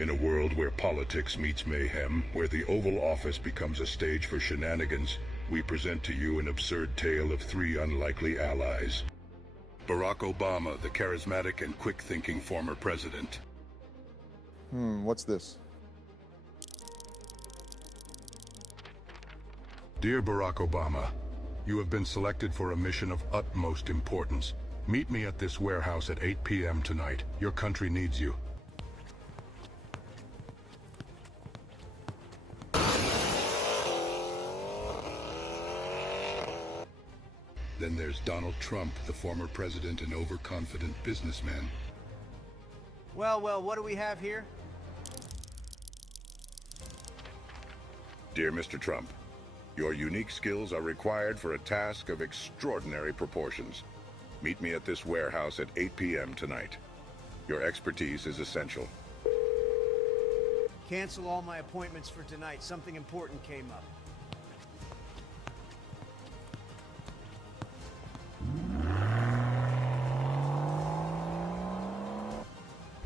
In a world where politics meets mayhem, where the Oval Office becomes a stage for shenanigans, we present to you an absurd tale of three unlikely allies. Barack Obama, the charismatic and quick-thinking former president. What's this? Dear Barack Obama, you have been selected for a mission of utmost importance. Meet me at this warehouse at 8 p.m. tonight. Your country needs you. Then there's Donald Trump, the former president and overconfident businessman. Well, what do we have here? Dear Mr. Trump, your unique skills are required for a task of extraordinary proportions. Meet me at this warehouse at 8 p.m. tonight. Your expertise is essential. Cancel all my appointments for tonight. Something important came up.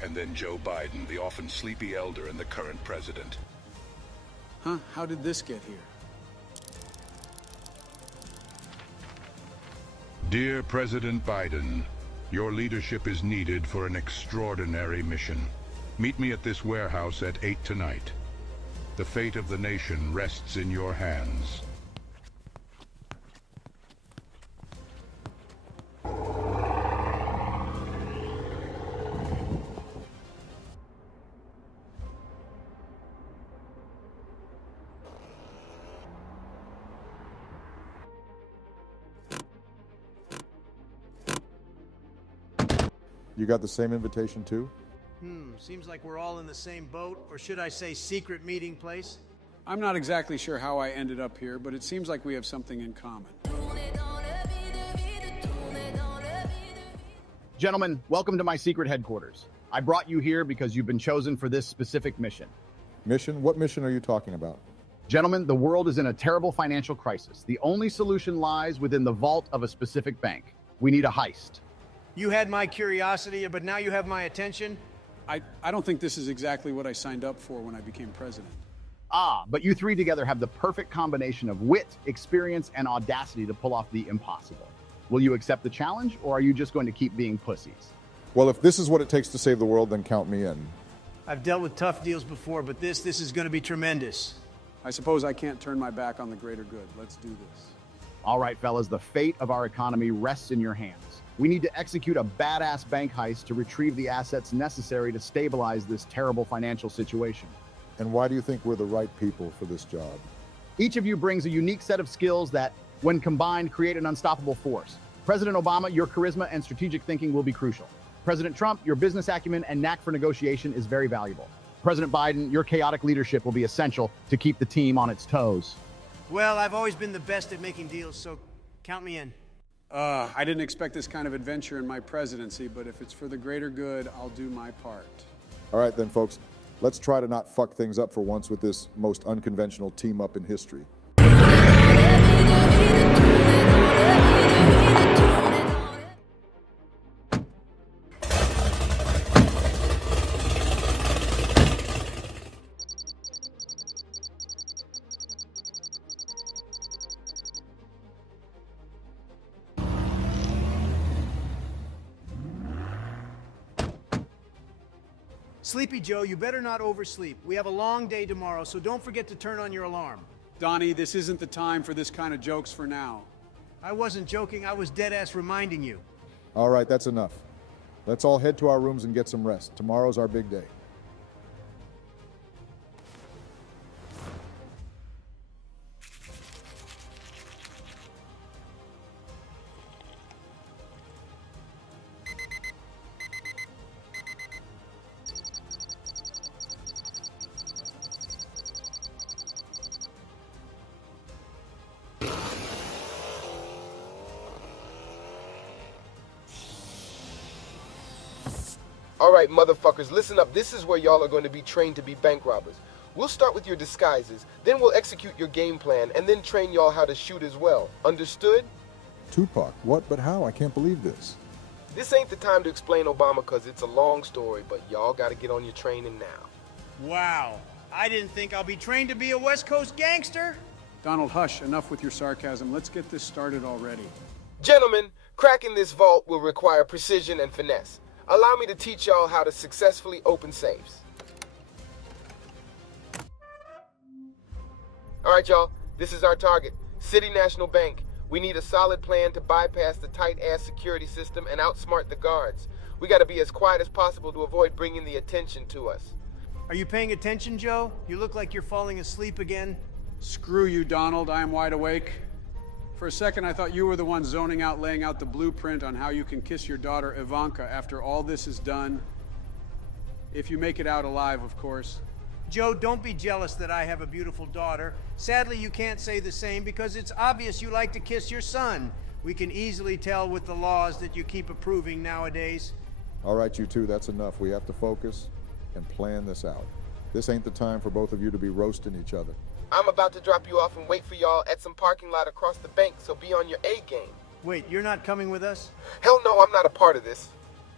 And then Joe Biden, the often sleepy elder and the current president. Huh? How did this get here? Dear President Biden, your leadership is needed for an extraordinary mission. Meet me at this warehouse at 8 tonight. The fate of the nation rests in your hands. You got the same invitation too? Seems like we're all in the same boat, or should I say secret meeting place? I'm not exactly sure how I ended up here, but it seems like we have something in common. Gentlemen, welcome to my secret headquarters. I brought you here because you've been chosen for this specific mission. Mission? What mission are you talking about? Gentlemen, the world is in a terrible financial crisis. The only solution lies within the vault of a specific bank. We need a heist. You had my curiosity, but now you have my attention? I don't think this is exactly what I signed up for when I became president. But you three together have the perfect combination of wit, experience, and audacity to pull off the impossible. Will you accept the challenge, or are you just going to keep being pussies? Well, if this is what it takes to save the world, then count me in. I've dealt with tough deals before, but this is going to be tremendous. I suppose I can't turn my back on the greater good. Let's do this. All right, fellas, the fate of our economy rests in your hands. We need to execute a badass bank heist to retrieve the assets necessary to stabilize this terrible financial situation. And why do you think we're the right people for this job? Each of you brings a unique set of skills that, when combined, create an unstoppable force. President Obama, your charisma and strategic thinking will be crucial. President Trump, your business acumen and knack for negotiation is very valuable. President Biden, your chaotic leadership will be essential to keep the team on its toes. Well, I've always been the best at making deals, so count me in. I didn't expect this kind of adventure in my presidency, but if it's for the greater good, I'll do my part. All right then, folks. Let's try to not fuck things up for once with this most unconventional team-up in history. Sleepy Joe, you better not oversleep. We have a long day tomorrow, so don't forget to turn on your alarm. Donnie, this isn't the time for this kind of jokes for now. I wasn't joking, I was dead-ass reminding you. All right, that's enough. Let's all head to our rooms and get some rest. Tomorrow's our big day. Alright, motherfuckers, listen up. This is where y'all are going to be trained to be bank robbers. We'll start with your disguises, then we'll execute your game plan, and then train y'all how to shoot as well. Understood? Tupac, what? But how? I can't believe this. This ain't the time to explain Obama, cause it's a long story, but y'all gotta get on your training now. Wow. I didn't think I'll be trained to be a West Coast gangster. Donald, hush. Enough with your sarcasm. Let's get this started already. Gentlemen, cracking this vault will require precision and finesse. Allow me to teach y'all how to successfully open safes. All right, y'all. This is our target. City National Bank. We need a solid plan to bypass the tight-ass security system and outsmart the guards. We gotta be as quiet as possible to avoid bringing the attention to us. Are you paying attention, Joe? You look like you're falling asleep again. Screw you, Donald. I am wide awake. For a second, I thought you were the one zoning out, laying out the blueprint on how you can kiss your daughter, Ivanka, after all this is done. If you make it out alive, of course. Joe, don't be jealous that I have a beautiful daughter. Sadly, you can't say the same because it's obvious you like to kiss your son. We can easily tell with the laws that you keep approving nowadays. All right, you two, that's enough. We have to focus and plan this out. This ain't the time for both of you to be roasting each other. I'm about to drop you off and wait for y'all at some parking lot across the bank, so be on your A game. Wait, you're not coming with us? Hell no, I'm not a part of this.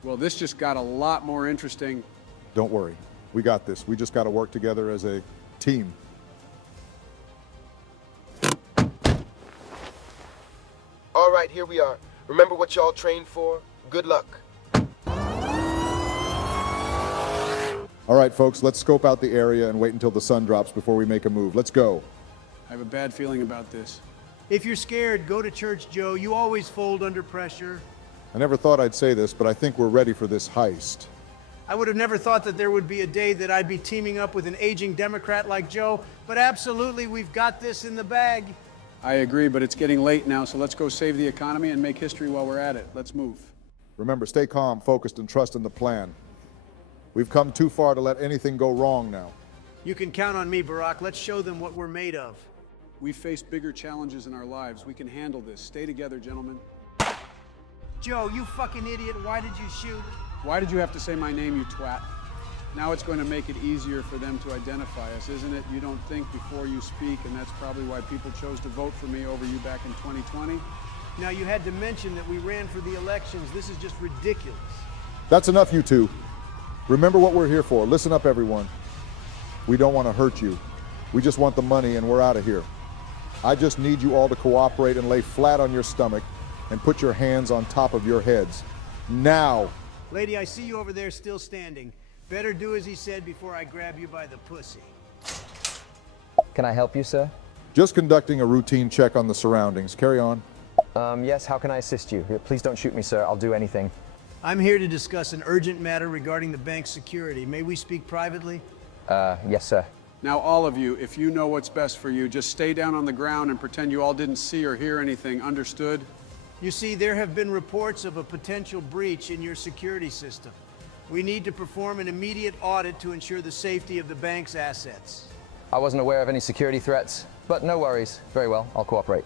Well, this just got a lot more interesting. Don't worry. We got this. We just got to work together as a team. All right, here we are. Remember what y'all trained for? Good luck. All right, folks, let's scope out the area and wait until the sun drops before we make a move. Let's go. I have a bad feeling about this. If you're scared, go to church, Joe. You always fold under pressure. I never thought I'd say this, but I think we're ready for this heist. I would have never thought that there would be a day that I'd be teaming up with an aging Democrat like Joe, but absolutely, we've got this in the bag. I agree, but it's getting late now, so let's go save the economy and make history while we're at it. Let's move. Remember, stay calm, focused, and trust in the plan. We've come too far to let anything go wrong now. You can count on me, Barack. Let's show them what we're made of. We've faced bigger challenges in our lives. We can handle this. Stay together, gentlemen. Joe, you fucking idiot. Why did you shoot? Why did you have to say my name, you twat? Now it's going to make it easier for them to identify us, isn't it? You don't think before you speak, and that's probably why people chose to vote for me over you back in 2020. Now, you had to mention that we ran for the elections. This is just ridiculous. That's enough, you two. Remember what we're here for. Listen up, everyone. We don't want to hurt you. We just want the money, and we're out of here. I just need you all to cooperate and lay flat on your stomach and put your hands on top of your heads. Now! Lady, I see you over there still standing. Better do as he said before I grab you by the pussy. Can I help you, sir? Just conducting a routine check on the surroundings. Carry on. Yes, how can I assist you? Please don't shoot me, sir. I'll do anything. I'm here to discuss an urgent matter regarding the bank's security. May we speak privately? Yes, sir. Now, all of you, if you know what's best for you, just stay down on the ground and pretend you all didn't see or hear anything. Understood? You see, there have been reports of a potential breach in your security system. We need to perform an immediate audit to ensure the safety of the bank's assets. I wasn't aware of any security threats, but no worries. Very well, I'll cooperate.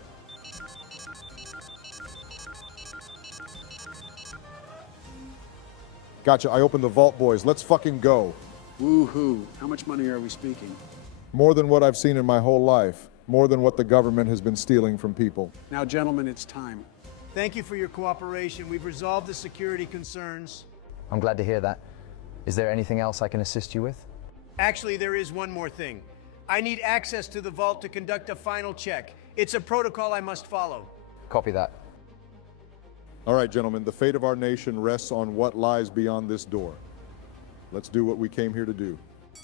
Gotcha. I opened the vault, boys. Let's fucking go. Woo-hoo. How much money are we speaking? More than what I've seen in my whole life. More than what the government has been stealing from people. Now, gentlemen, it's time. Thank you for your cooperation. We've resolved the security concerns. I'm glad to hear that. Is there anything else I can assist you with? Actually, there is one more thing. I need access to the vault to conduct a final check. It's a protocol I must follow. Copy that. All right, gentlemen, the fate of our nation rests on what lies beyond this door. Let's do what we came here to do.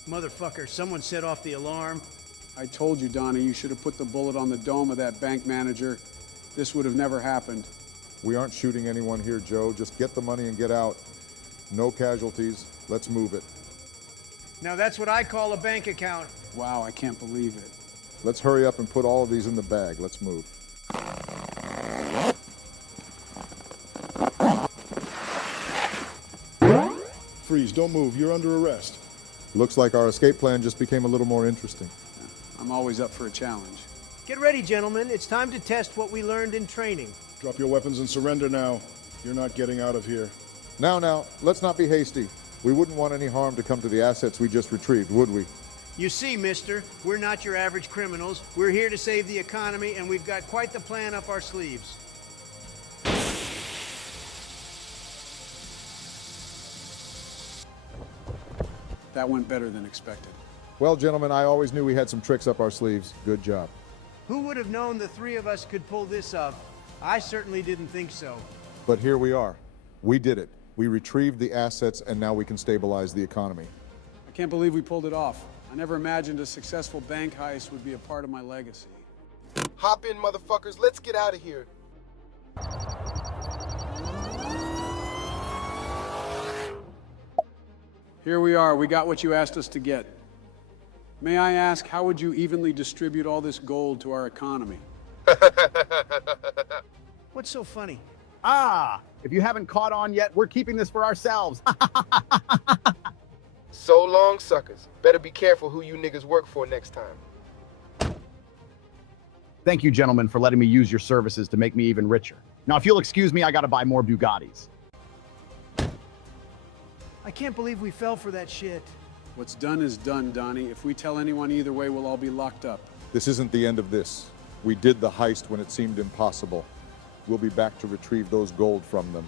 Motherfucker, someone set off the alarm. I told you, Donnie, you should have put the bullet on the dome of that bank manager. This would have never happened. We aren't shooting anyone here, Joe. Just get the money and get out. No casualties. Let's move it. Now that's what I call a bank account. Wow, I can't believe it. Let's hurry up and put all of these in the bag. Let's move. Freeze, don't move. You're under arrest. Looks like our escape plan just became a little more interesting. I'm always up for a challenge. Get ready, gentlemen. It's time to test what we learned in training. Drop your weapons and surrender now. You're not getting out of here. Now, let's not be hasty. We wouldn't want any harm to come to the assets we just retrieved, would we? You see, mister, we're not your average criminals. We're here to save the economy, and we've got quite the plan up our sleeves. That went better than expected. Well, gentlemen, I always knew we had some tricks up our sleeves. Good job. Who would have known the three of us could pull this off? I certainly didn't think so. But here we are. We did it. We retrieved the assets, and now we can stabilize the economy. I can't believe we pulled it off. I never imagined a successful bank heist would be a part of my legacy. Hop in, motherfuckers. Let's get out of here. Here we are. We got what you asked us to get. May I ask, how would you evenly distribute all this gold to our economy? What's so funny? If you haven't caught on yet, we're keeping this for ourselves. So long, suckers. Better be careful who you niggas work for next time. Thank you, gentlemen, for letting me use your services to make me even richer. Now, if you'll excuse me, I gotta buy more Bugattis. I can't believe we fell for that shit. What's done is done, Donnie. If we tell anyone either way, we'll all be locked up. This isn't the end of this. We did the heist when it seemed impossible. We'll be back to retrieve those gold from them.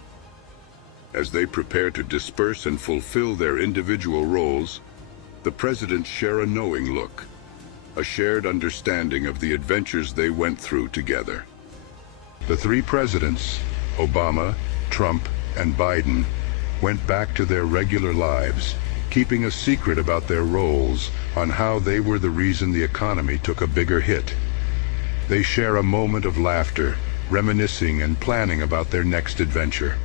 As they prepare to disperse and fulfill their individual roles, the presidents share a knowing look, a shared understanding of the adventures they went through together. The three presidents, Obama, Trump, and Biden, went back to their regular lives, keeping a secret about their roles on how they were the reason the economy took a bigger hit. They share a moment of laughter, reminiscing and planning about their next adventure.